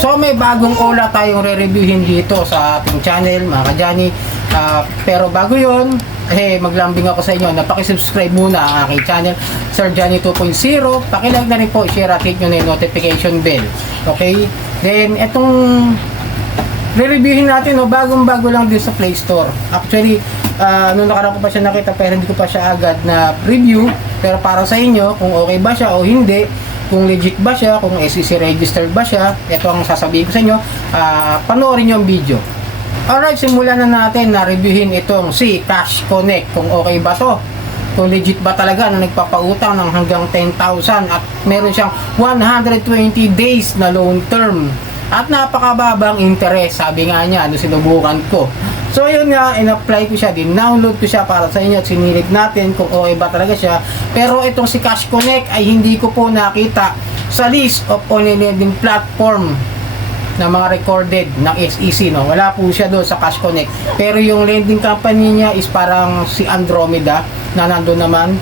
So may bagong ola tayong re-reviewin dito sa ating channel mga ka-Johnny. Pero bago yun, maglambing ako sa inyo. Napaki-subscribe muna ang aking channel, Sir Johnny 2.0. Paki-like na rin po, share at hit nyo na yung notification bell. Okay? Then, itong re-reviewin natin, bagong-bago lang din sa Play Store. Actually, nung nakaraan ko pa siya nakita pero hindi ko pa siya agad na review. Pero para sa inyo, kung okay ba siya o hindi, kung legit ba siya, kung SEC registered ba siya, ito ang sasabihin ko sa inyo. Panoorin nyo ang video. Alright, simulan na natin na reviewin itong si Cash Connect. Kung okay ba to, kung legit ba talaga na nagpapautang ng hanggang 10,000 at meron siyang 120 days na loan term at napakababang interest. Sabi nga niya, sinubukan ko. So yun nga, in-apply ko siya, din-download ko siya para sa inyo at sinilip natin kung okay ba talaga siya. Pero itong si Cash Connect ay hindi ko po nakita sa list of online lending platform na mga recorded ng SEC, no? Wala po siya doon sa Cash Connect. Pero yung lending company niya is parang si Andromeda na nandun naman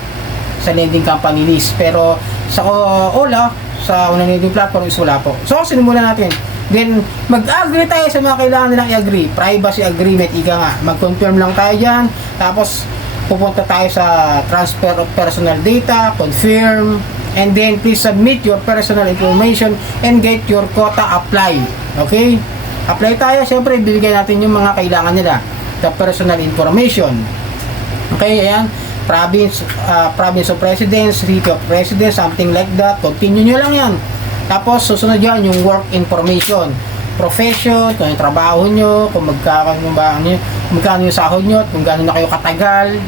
sa lending company list. Pero sa OLA, sa online lending platform is wala po. So sinimulan natin. Then, mag-agree tayo sa mga kailangan nilang i-agree. Privacy agreement, ika nga. Mag-confirm lang tayo dyan. Tapos, pupunta tayo sa transfer of personal data, confirm, and then please submit your personal information and get your quota apply. Okay? Apply tayo. Siyempre, bibigyan natin yung mga kailangan nila. The personal information. Okay, ayan. Province of residence, city of residence, something like that. Continue nyo lang yan. Tapos, susunod yan yung work information. Profession, kung yung trabaho nyo, kung magkano yung sahod nyo, kung gano'n na kayo katagal.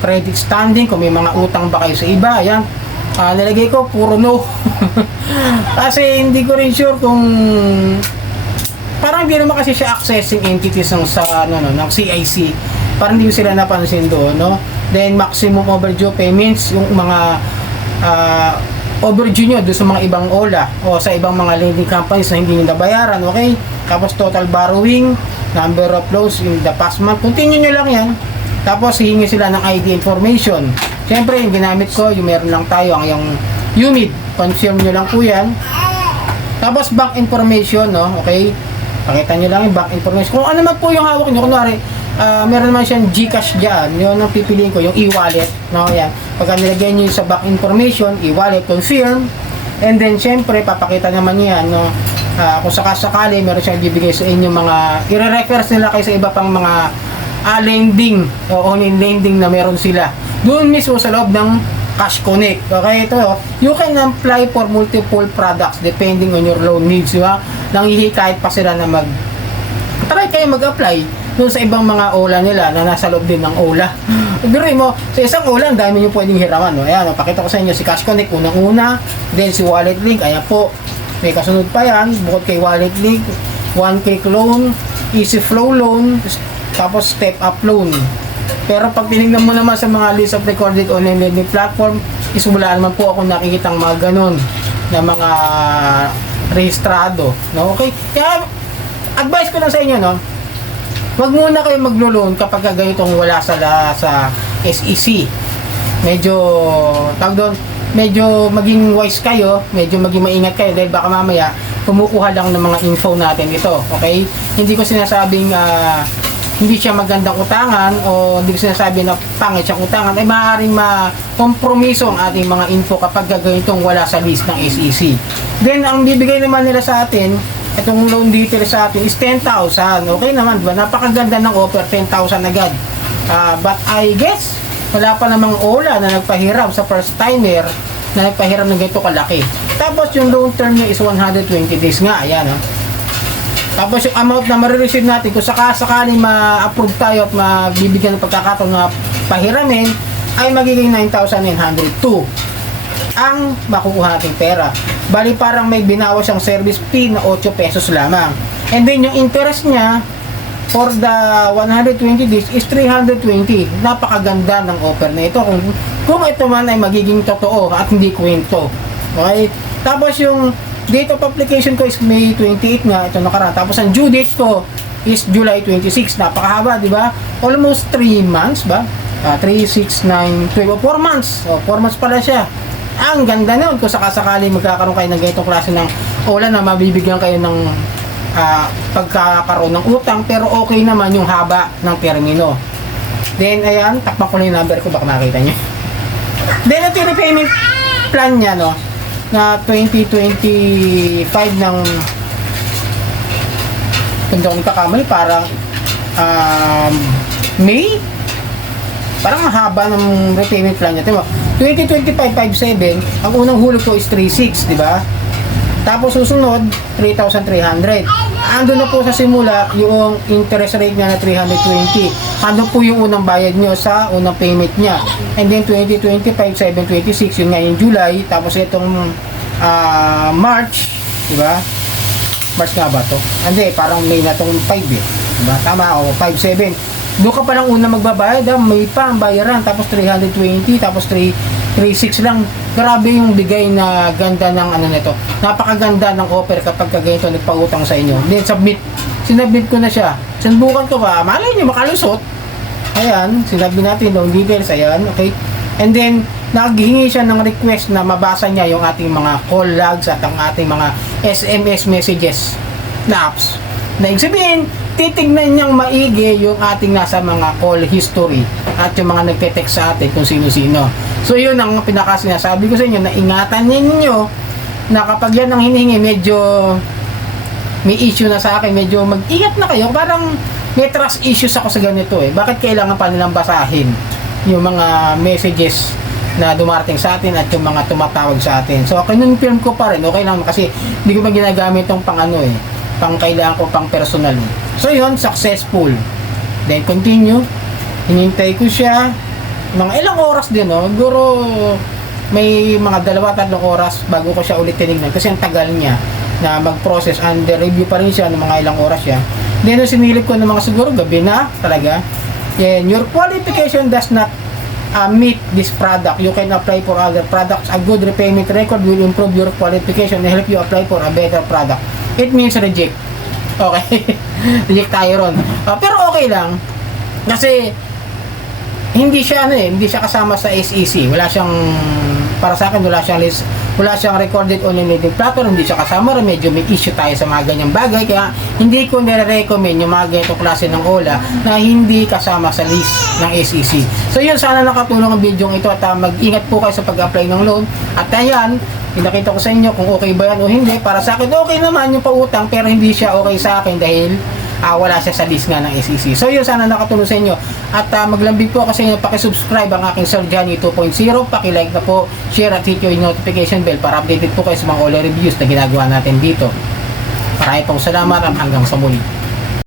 Credit standing, kung may mga utang ba kayo sa iba. Ayan. Nilagay ko, puro no. Kasi hindi ko rin sure kung parang hindi naman kasi siya accessing entities ng CIC. Parang hindi sila napansin doon, no? Then, maximum overdue payments, yung mga overdue nyo doon sa mga ibang OLA o sa ibang mga lending companies na hindi nyo nabayaran, okay? Tapos total borrowing, number of loans in the past month, continue nyo lang yan. Tapos hihingi sila ng ID information. Siyempre yung ginamit ko, yung meron lang tayo, ang yung UMID, confirm nyo lang po yan. Tapos bank information, no? Okay? Pakita nyo lang yung bank information. Kung ano man po yung hawak nyo, kunwari, meron naman siyang GCash dyan, yun ang pipiliin ko, yung e-wallet, no? Yan. Pagka nilagay nyo sa bank information, e-wallet, confirm, and then syempre papakita naman yan, no? Kung sakasakali meron siyang bibigay sa inyo mga i-refer nila kayo sa iba pang mga lending o online lending na meron sila doon mismo sa loob ng Cash Connect. Okay, ito, you can apply for multiple products depending on your loan needs, di ba? Nanghihikayat pa sila na try kayo mag-apply doon sa ibang mga OLA nila na nasa loob din ng OLA. Biruin mo, sa isang OLA, ang dami nyo pwedeng hiraman, no? Ayan, pakita ko sa inyo si Cash Connect, unang-una, then si Wallet Link, ayan po, may kasunod pa yan, bukod kay Wallet Link, One Click Loan, Easy Flow Loan, tapos Step Up Loan. Pero pag tinignan mo naman sa mga list of recorded online lending platform, is wala naman po ako nakikitang mga ganun na mga rehistrado, no? Okay, kaya advice ko lang sa inyo, no? Huwag muna kayo maglo-loan kapag ganitong wala sa SEC. Medyo medyo maging wise kayo, medyo maging maingat kayo dahil baka mamaya kumukuha lang ng mga info natin ito. Okay? Hindi ko sinasabing hindi siya magandang utangan o hindi ko sinasabi na pangit siyang utangan, ay maaaring makompromiso ang ating mga info kapag ganitong wala sa list ng SEC. Then, ang bibigay naman nila sa atin, itong loan detail sa atin is 10,000. Okay naman, diba? Napakaganda ng offer, 10,000 agad. But I guess, wala pa namang OLA na nagpahiram sa first timer na nagpahiram ng ganito kalaki. Tapos yung loan term niya is 120 days nga. Ayan, ha? Tapos yung amount na marireceive natin, kung sakasakaling ma-approve tayo at magbibigyan ng pagkakataon na pahiramin, ay magiging 9,902 ang makukuha nating pera. Bali parang may binawas ang service fee na 8 pesos lamang. And then yung interest niya for the 120 days is 320. Napakaganda ng offer na ito kung ito man ay magiging totoo at hindi kwento. Okay? Tapos yung date of application ko is May 28 nga, ito nakaraan. Tapos ang due date ko is July 26. Napakahaba, di ba? Almost 3 months ba? 3, 6, 9, 12, 4 months. 4 months pala siya. Ang ganda nun kung sakasakali magkakaroon kayo ng ganitong klase ng OLA na mabibigyan kayo ng pagkakaroon ng utang, pero okay naman yung haba ng termino. Then ayan, takpan ko na yung number ko, baka makita nyo. Then ito yung repayment plan niya, no, na 2025 ng, kung di ako nagkakamali, parang May, parang haba ng repayment plan niya. Diba? 2025-57, ang unang hulog ko is 3.6, di ba? Tapos susunod, 3,300. Ando na po sa simula yung interest rate niya na 320. Ando po yung unang bayad niyo sa unang payment niya. And then 2025, 726, yun nga yung July. Tapos itong March, di ba? March nga ba to? Hindi, parang May na tong 5 eh. Diba? Tama, o 5-7. Doon ka palang una magbabayad, may pa ang bayaran, tapos 320, tapos 336 lang. Grabe yung bigay na ganda ng ano nito. Napakaganda ng offer kapag ganito nagpautang sa inyo. Then sinabit ko na siya. Sunbukan ko ba? Malay niyo makalusot. Ayan, sinabi natin yung details, ayan, okay. And then naghihingi siya ng request na mabasa niya yung ating mga call logs at ang ating mga SMS messages na apps. Na ibig sabihin, titignan niyang maigi yung ating nasa mga call history at yung mga nagte-text sa atin kung sino-sino. So yun ang pinakasinasabi ko sa inyo, na ingatan ninyo na kapag yan ang hinihingi, medyo may issue na sa akin, medyo mag-ingat na kayo. Parang may trust issues ako sa ganito eh. Bakit kailangan pa nilang basahin yung mga messages na dumarating sa atin at yung mga tumatawag sa atin? So kinonfirm ko pa rin, okay lang, kasi hindi ko pa ginagamit tong pang ano eh, pang kailangan ko pang personal. So yun, successful. Then continue. Hinintay ko siya mga ilang oras din, no? Siguro may mga 2-3 oras bago ko siya ulit tinignan kasi ang tagal niya na mag-process. Under review pa rin siya ng mga ilang oras siya. Then sinilip ko ng mga siguro gabi na talaga. And your qualification does not meet this product. You can apply for other products. A good repayment record will improve your qualification and help you apply for a better product. It means reject. Okay. Reject tayo ron. Pero okay lang. Kasi hindi siya hindi siya kasama sa SEC. Wala siyang, para sa akin, wala siyang recorded on limited platform. Hindi siya kasama ron. Medyo may issue tayo sa mga ganyang bagay. Kaya hindi ko nire-recommend yung mga ganitong klase ng OLA na hindi kasama sa list ng SEC. So yun, sana nakatulong ang video ito at mag-ingat po kayo sa pag-apply ng loan. At ayan, pinakita ko sa inyo kung okay ba yan o hindi. Para sa akin, okay naman yung pautang, pero hindi siya okay sa akin dahil wala siya sa list nga ng SEC. So yun, sana nakatulong sa inyo. At maglambing po ako sa inyo, pakisubscribe ang aking Sir Johnny 2.0, pakilike na po, share at hit yung notification bell para updated po kayo sa mga OLA reviews na ginagawa natin dito. Maraming pong salamat at hanggang sa muli.